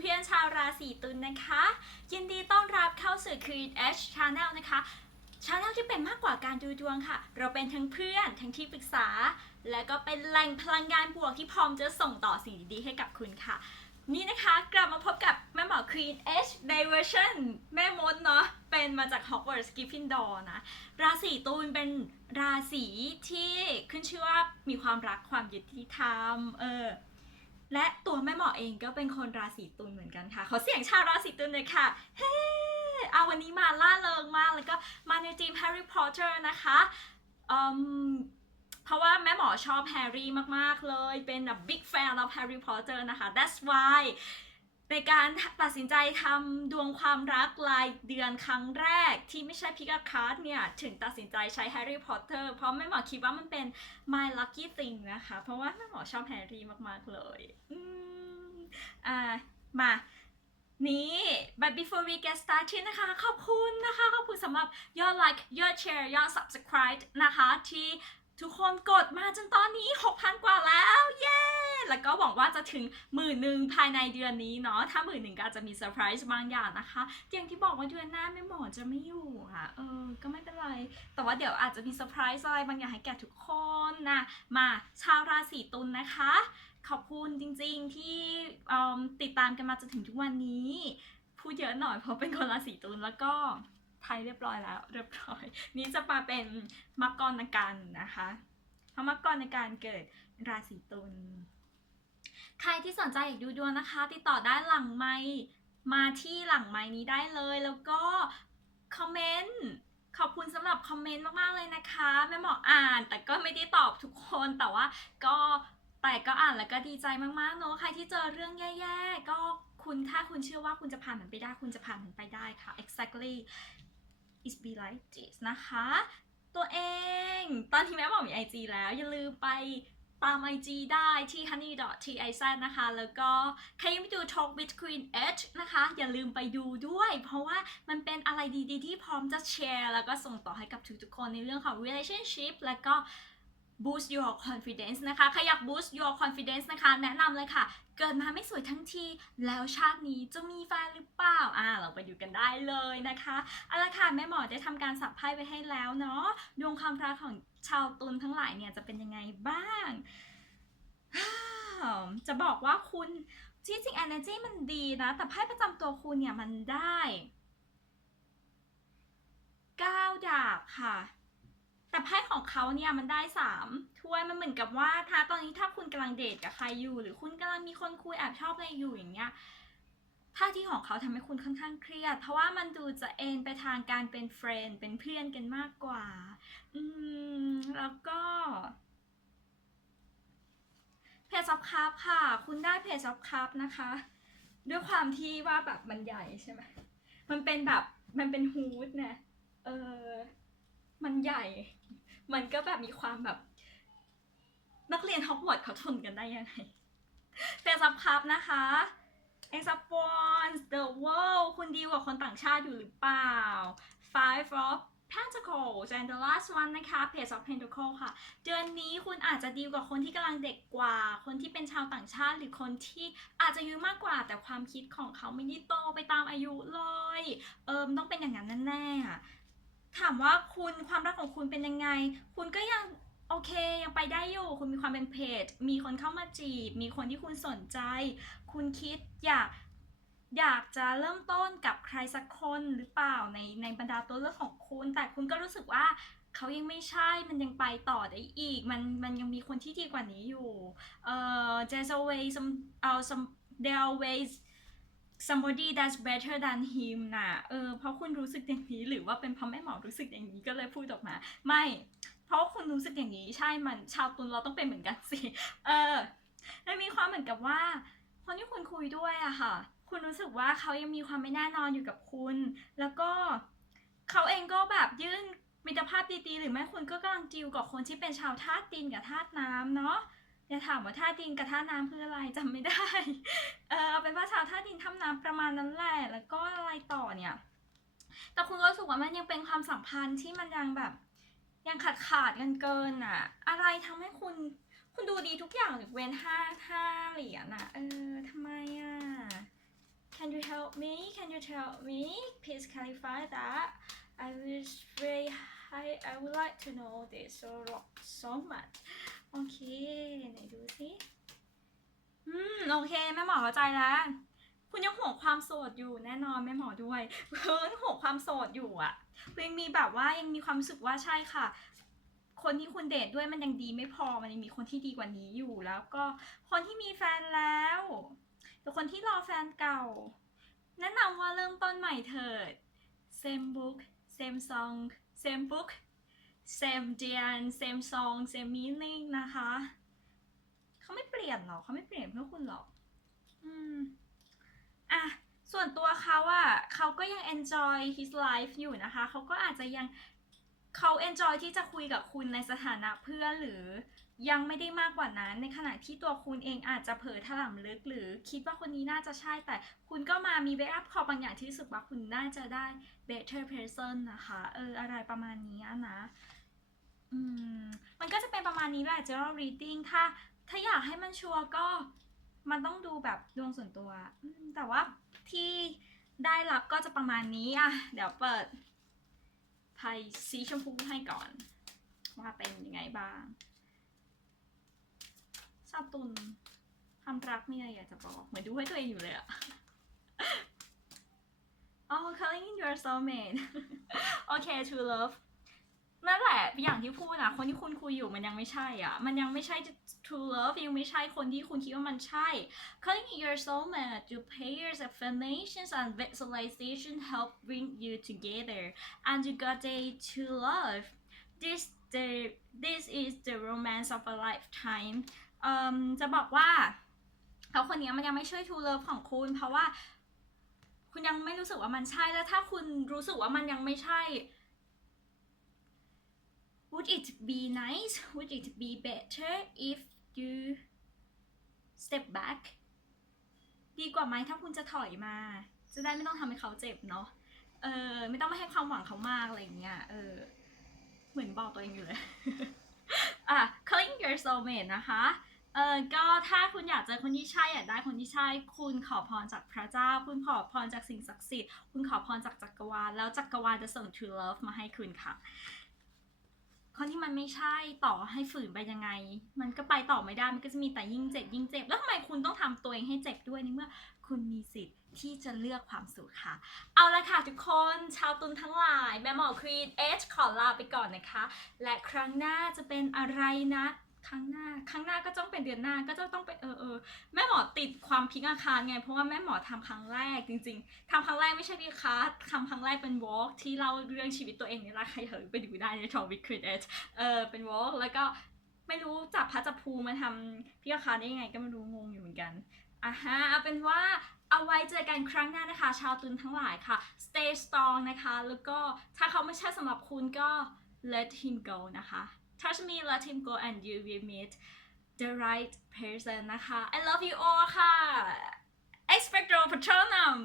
เพื่อนๆชาวราศีตุลนะคะ ยินดีต้อนรับเข้าสู่ Creed H Channel นะคะช anel ที่เป็นมากกว่าการดูดวงค่ะ เราเป็นทั้งเพื่อน ทั้งที่ปรึกษา และก็เป็นแหล่งพลังงานบวกที่พร้อมจะส่งต่อสิ่งดีๆให้กับคุณค่ะ นี่นะคะกลับมาพบกับแม่หมอ Creed H ในเวอร์ชันแม่มดเนาะ เป็นมาจาก Hogwarts Gryffindor นะ ราศีตุลเป็นราศีที่ขึ้นชื่อว่ามีความรักความยุติธรรม เออ และ ตัวแม่หมอเองก็เป็นคนราศีตุลเหมือนกันค่ะ ขอเสียงชาวราศีตุลเลยค่ะ เฮ้เอาวันนี้มาล่าเริงมาก แล้วก็มาในทีมแฮร์รี่พอตเตอร์นะคะเพราะว่าแม่หมอชอบแฮร์รี่มาก ๆ เลย เป็นแบบบิ๊กแฟนของแฮร์รี่พอตเตอร์นะคะ that's why ในการตัดสินใจทำดวงความรักรายเดือนครั้งแรกที่ไม่ใช่พิกาคาร์ดเนี่ย ถึงตัดสินใจใช้ Harry Potter เพราะแม่หมอคิดว่ามันเป็น my lucky thing นะคะ เพราะว่าแม่หมอชอบแฮร์รี่มาก ๆ เลยอืมอ่ามานี่ but before we get started นะคะ ขอบคุณนะคะ ขอบคุณสำหรับยอดไลค์ยอดแชร์ยอด subscribe นะคะ ที่ทุกคนกดมาจนตอนนี้ 6,000 กว่าแล้ว เย้ แล้วก็หวังว่าจะถึงหมื่นหนึ่งภายในเดือนนี้เนาะถ้าหมื่นหนึ่งก็อาจจะมีเซอร์ไพรส์บางอย่างนะคะอย่างที่บอกว่าเดือนหน้าแม่หมอจะไม่อยู่ค่ะเออก็ไม่เป็นไร แต่ว่าเดี๋ยวอาจจะมีเซอร์ไพรส์อะไรบางอย่างให้แก่ทุกคนนะมาชาวราศีตุลนะคะ ขอบคุณจริงๆที่ติดตามกันมาจนถึงทุกวันนี้พูดเยอะหน่อยเพราะเป็นคนราศีตุลแล้วก็ไทยเรียบร้อยแล้ว เรียบร้อย นี่จะมาเป็นมักรกันนะคะเพราะมักรในการเกิดราศีตุล ใครที่สนใจอยากดูดวงนะคะ ติดต่อได้หลังไมค์มาที่หลังไมค์นี้ได้เลยแล้วก็คอมเมนต์ขอบคุณสำหรับคอมเมนต์มากๆเลยนะคะแม่หมออ่าน แต่ก็ไม่ได้ตอบทุกคนแต่ว่าก็แต่ก็อ่านแล้วก็ดีใจมากๆเนอะใครที่เจอเรื่องแย่ๆก็คุณถ้าคุณเชื่อว่าคุณจะผ่านมันไปได้ คุณจะผ่านมันไปได้ค่ะ exactly is be like this นะคะ ตัวเอง ตอนที่แม่หมอมี IG แล้ว อย่าลืมไป ตาม IG ได้ที่ honey.tiz นะคะ แล้วก็ใครยังไม่ดู Talk with Queen H นะคะ อย่าลืมไปดูด้วย เพราะว่ามันเป็นอะไรดีๆ ที่พร้อมจะแชร์ แล้วก็ส่งต่อให้กับทุกๆคนในเรื่องของ relationship แล้วก็ boost your confidence นะคะ ใครอยาก boost your confidence นะคะ แนะนำเลยค่ะ เกิดมาไม่สวยทั้งที แล้วชาตินี้จะมีแฟนหรือเปล่า อ่า เราไปดูกันได้เลยนะคะ เอาละค่ะ แม่หมอได้ทำการสับไพ่ไว้ให้แล้วเนาะ ดวงความรักของ ชาวตุลทั้งหลายเนี่ยจะเป็นยังไงบ้าง จะบอกว่าคุณที่จริง energy มันดีนะ แต่ไพ่ประจำตัวคุณเนี่ยมันได้9ดาบค่ะ แต่ไพ่ของเขาเนี่ยมันได้สามถ้วยมันเหมือนกับว่าถ้าตอนนี้ถ้าคุณกำลังเดทกับใครอยู่ หรือคุณกำลังมีคนคุยแอบชอบอะไรอยู่อย่างเงี้ย ท่าที่ของเขาทำให้คุณค่อนข้างเครียด เพราะว่ามันดูจะเอ็นไปทางการเป็นเฟรนด์เป็นเพื่อนกันมากกว่า อืม แล้วก็เพจซับคับค่ะ คุณได้เพจซับคับนะคะ ด้วยความที่ว่าแบบมันใหญ่ใช่ไหมมันเป็นแบบมันเป็นฮูดเนี่ยเออมันใหญ่ มันก็แบบมีความแบบ นักเรียนฮอกวอตส์เขาทนกันได้ยังไงเฟซับคับนะคะ เอ็กซ์ปอนส์ The World คุณดีลกับคนต่างชาติอยู่หรือเปล่า Five of Pentacles and the last one นะคะ Page of Pentacles ค่ะ เดือนนี้คุณอาจจะดีลกับคนที่กำลังเด็กกว่า คนที่เป็นชาวต่างชาติหรือคนที่อาจจะอายุมากกว่า แต่ความคิดของเขาไม่ได้โตไปตามอายุเลย เออมันต้องเป็นอย่างนั้นแน่ๆอะถามว่าคุณความรักของคุณเป็นยังไง คุณก็ยัง โอเค ยังไปได้อยู่ คุณมีความเป็นเพจ มีคนเข้ามาจีบ มีคนที่คุณสนใจ คุณคิดอยากอยากจะเริ่มต้นกับใครสักคนหรือเปล่าในในบรรดาตัวเลือกของคุณ แต่คุณก็รู้สึกว่าเขายังไม่ใช่ มันยังไปต่อได้อีก มันมันยังมีคนที่ดีกว่านี้อยู่ เอ่อ there's always some เอ่อ some there are always somebody that's better than him นะเออ เพราะคุณรู้สึกอย่างนี้ หรือว่าเป็นเพราะแม่หมอรู้สึกอย่างนี้ก็เลยพูดออกมา ไม่ ราะคุณรู้สึกอย่างนี้ใช่มันชาวตุลเราต้องเป็นเหมือนกันสิ เออมันมีความเหมือนกับว่า คนที่คุณคุยด้วยอะค่ะ คุณรู้สึกว่าเขายังมีความไม่แน่นอนอยู่กับคุณ แล้วก็เขาเองก็แบบยื่นมิตรภาพดีๆ หรือไม่คุณก็กำลังดีลกับคนที่เป็นชาวธาตุดินกับธาตุน้ำเนาะอย่าถามว่าธาตุดินกับธาตุน้ำคืออะไรจำไม่ได้ เออเอาเป็นว่าชาวธาตุดินทำน้ำประมาณนั้นแหละ แล้วก็อะไรต่อเนี่ย แต่คุณรู้สึกว่ามันยังเป็นความสัมพันธ์ที่มันยังแบบ ยังขาดขาดกันเกินอะ อะไรทำให้คุณ คุณดูดีทุกอย่างยกเว้นห้าห้าเหรียญอะเออทำไมอะ can you help me can you tell me please clarify that I wish very high I would like to know this so so much โอเคไหนดูสิอืมโอเคแม่หมอเข้าใจแล้วคุณยังห่วงความโสดอยู่แน่นอนแม่หมอด้วยคุณห่วงความโสดอยู่อะ ยังมีแบบว่ายังมีความรู้สึกว่าใช่ค่ะ คนที่คุณเดทด้วยมันยังดีไม่พอมันยังมีคนที่ดีกว่านี้อยู่แล้วก็คนที่มีแฟนแล้วแต่คนที่รอแฟนเก่า แนะนำว่าเริ่มต้นใหม่เถิด same book same song same book same d a n same song same meaning นะคะ เขาไม่เปลี่ยนหรอกเขาไม่เปลี่ยนเพื่อคุณหรอก อืม อะ ส่วนตัวเขาอะเขาก็ยัง enjoy his life อยู่นะคะ เขาก็อาจจะยังเขา enjoy ที่จะคุยกับคุณในสถานะเพื่อนหรือยังไม่ได้มากกว่านั้น ในขณะที่ตัวคุณเองอาจจะเผลอถล่ำลึก หรือคิดว่าคนนี้น่าจะใช่ แต่คุณก็มามี back up call บางอย่างที่รู้สึกว่าคุณน่าจะได้ better person นะคะ เออ อะไรประมาณนี้นะอืมมันก็จะเป็นประมาณนี้แหละ general reading ถ้าถ้าอยากให้มันชัวร์ก็มันต้องดูแบบดวงส่วนตัวแต่ว่า ที่ได้รับก็จะประมาณนี้อะ เดี๋ยวเปิดไพ่สีชมพูให้ก่อน ว่าเป็นยังไงบ้างชาตุลความรักมีอะไรอยากจะบอก เหมือนดูให้ตัวเองอยู่เลยอะอ๋อ calling in your soulmate โอเค true love นั่นแหละอย่างที่พูดนะคนที่คุณคุยอยู่มันยังไม่ใช่อะ มันยังไม่ใช่ true love ยังไม่ใช่คนที่คุณคิดว่ามันใช่ calling your soulmate your prayers affirmations and visualization help bring you together and you got a to love this the this is the romance of a lifetime เอ่มจะบอกว่าเขาคนนี้มันยังไม่ใช่ true love ของคุณ เพราะว่า คุณยังไม่รู้สึกว่ามันใช่แล้วถ้าคุณรู้สึกว่ามันยังไม่ใช่ Would it be nice? Would it be better if you step back? ดีกว่าไหมถ้าคุณจะถอยมา จะได้ไม่ต้องทำให้เขาเจ็บเนาะเออไม่ต้องไม่ให้ความหวังเขามากอะไรอย่างเงี้ยเออเหมือนบอกตัวเองอยู่เลยอะ calling your soulmate นะคะเออก็ถ้าคุณอยากเจอคนที่ใช่อยากได้คนที่ใช่ คุณขอพรจากพระเจ้า คุณขอพรจากสิ่งศักดิ์สิทธิ์ คุณขอพรจากจักรวาล แล้วจักรวาลจะส่ง true love มาให้คุณค่ะ คนที่มันไม่ใช่ต่อให้ฝืนไปยังไง มันก็ไปต่อไม่ได้มันก็จะมีแต่ยิ่งเจ็บยิ่งเจ็บ แล้วทำไมคุณต้องทำตัวเองให้เจ็บด้วยในเมื่อ คุณมีสิทธิ์ที่จะเลือกความสุขค่ะ เอาละค่ะทุกคนชาวตุนทั้งหลายแม่หมอครีนเอชขอลาไปก่อนนะคะ และครั้งหน้าจะเป็นอะไรนะ ครั้งหน้าครั้งหน้าก็ต้องเป็นเดือนหน้าก็จะต้องเป็นเออเออแม่หมอติดความพิกอาคารไง เพราะว่าแม่หมอทำครั้งแรกจริง ๆทำครั้งแรกไม่ใช่ดีคัสทำครั้งแรกเป็นวอล์กที่เล่าเรื่องชีวิตตัวเองนี่แหละใครเหยไปดูได้ในทอวิครีเอชเออเป็นวอล์กแล้วก็ไม่รู้จับพัดจับภูมาทำพิกอาคารได้ยังไงก็ไม่รู้งงอยู่เหมือนกันอะฮะเอาเป็นว่าเอาไว้เจอกันครั้งหน้านะคะ ชาวตุนทั้งหลายค่ะ stay strong นะคะ แล้วก็ถ้าเขาไม่ใช่สำหรับคุณก็ let him go นะคะ trust me let him go and you will meet the right person นะคะ I love you all ค่ะ expecto patronum